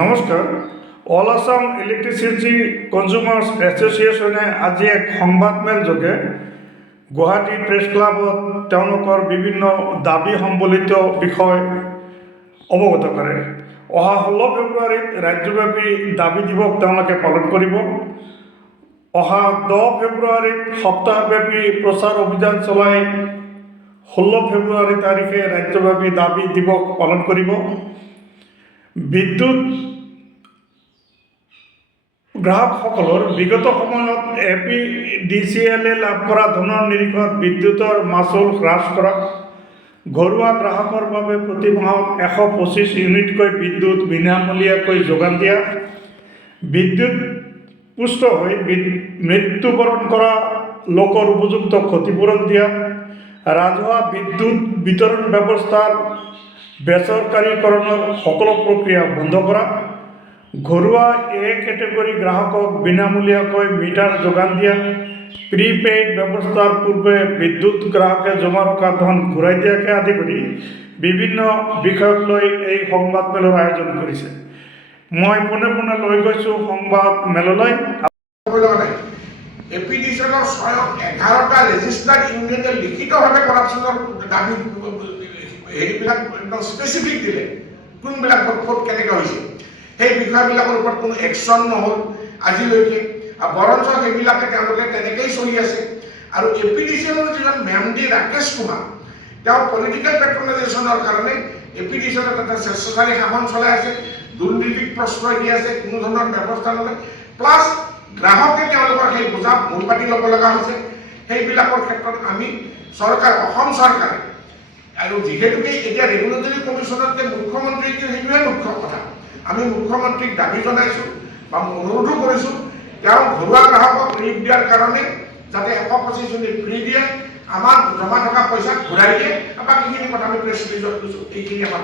নমস্কাৰ। All Assam electricity consumers এছ'চিয়েশ্যনে আজি এক সংবাদমেলযোগে গুৱাহাটী প্ৰেছ ক্লাবত তেওঁলোকৰ বিভিন্ন দাবী সম্বলিত বিষয় অৱগত কৰে। অহা 16 ফেব্ৰুৱাৰীত ৰাজ্যব্যাপী দাবী দিৱস তেওঁলোকে পালন কৰিব। অহা 10 ফেব্ৰুৱাৰীত সপ্তাহব্যাপী প্ৰচাৰ অভিযান চলাই 16 ফেব্ৰুৱাৰী তাৰিখে ৰাজ্যব্যাপী দাবী দিৱস পালন কৰিব। বিদ্যুৎ গ্ৰাহকসকলৰ বিগত সময়ত APDCL লাভ কৰা ধনৰ নিৰিখত বিদ্যুতৰ মাচুল হ্ৰাস কৰা, ঘৰুৱা গ্ৰাহকৰ বাবে প্ৰতি মাহত 125 ইউনিটকৈ বিদ্যুৎ বিনামূলীয়াকৈ যোগান দিয়া, বিদ্যুৎ পুষ্ট হৈ মৃত্যুবৰণ কৰা লোকৰ উপযুক্ত ক্ষতিপূৰণ দিয়া, ৰাজহুৱা বিদ্যুৎ বিতৰণ ব্যৱস্থাৰ বেচৰকাৰীকৰণৰ সকলো প্ৰক্ৰিয়া বন্ধ কৰা, ঘৰুৱা কেটেগৰী গ্ৰাহকক বিনামূলীয়াকৈ মিটাৰ যোগান দিয়া, প্ৰিপেইড ব্যৱস্থাৰ পূৰ্বে বিদ্যুৎ গ্ৰাহকে জমা ৰখা ধন ঘূৰাই দিয়াকে আদি কৰি বিভিন্ন বিষয়ক লৈ এই সংবাদমেলৰ আয়োজন কৰিছে। মই পোনে পোনে লৈ গৈছোঁ সংবাদমেললৈ। এপিডিচিএলৰ স্বয়ং 11টা ৰেজিষ্টাৰ্ড ইউনিয়নে লিখিতভাৱে কৰাপশ্যনৰ দাবী হেৰিবিলাক একদম স্পেচিফিক দিলে, কোনবিলাক ক'ত কেনেকৈ হৈছে সেই বিষয়বিলাকৰ ওপৰত কোনো একশ্যন নহ'ল আজিলৈকে। বৰঞ্চ সেইবিলাকে তেওঁলোকে তেনেকেই চলি আছে। আৰু এপিডিচিএলৰ যিজন মেমডি ৰাকেশ কুমাৰ, তেওঁ পলিটিকেল পেট্ৰনাইজেশ্যনৰ কাৰণে এপিডিচিএলত এটা স্বেচ্ছাচাৰী শাসন চলাই আছে, দুৰ্নীতিক প্ৰশ্ৰয় দি আছে, কোনো ধৰণৰ ব্যৱস্থা নলয়, প্লাছ গ্ৰাহকে তেওঁলোকৰ সেই বোজা মূল পাতি ল'ব লগা হৈছে। সেইবিলাকৰ ক্ষেত্ৰত আমি চৰকাৰ, অসম চৰকাৰে, আৰু যিহেতুকে এতিয়া ৰেগুলেটৰী কমিশ্যনতকে মুখ্যমন্ত্ৰী সেইটোৱে মুখ্য কথা, আমি মুখ্যমন্ত্ৰীক দাবী জনাইছোঁ বা অনুৰোধো কৰিছোঁ, তেওঁ ঘৰুৱা গ্ৰাহকক ৰিলিফ দিয়াৰ কাৰণে যাতে 125 ইউনিট ফ্ৰী দিয়ে, আমাৰ জমা থকা পইচা ঘূৰাই দিয়ে। বাকীখিনি কথা আমি প্ৰেছ ৰিলিজত কৈছোঁ। এইখিনি আমাৰ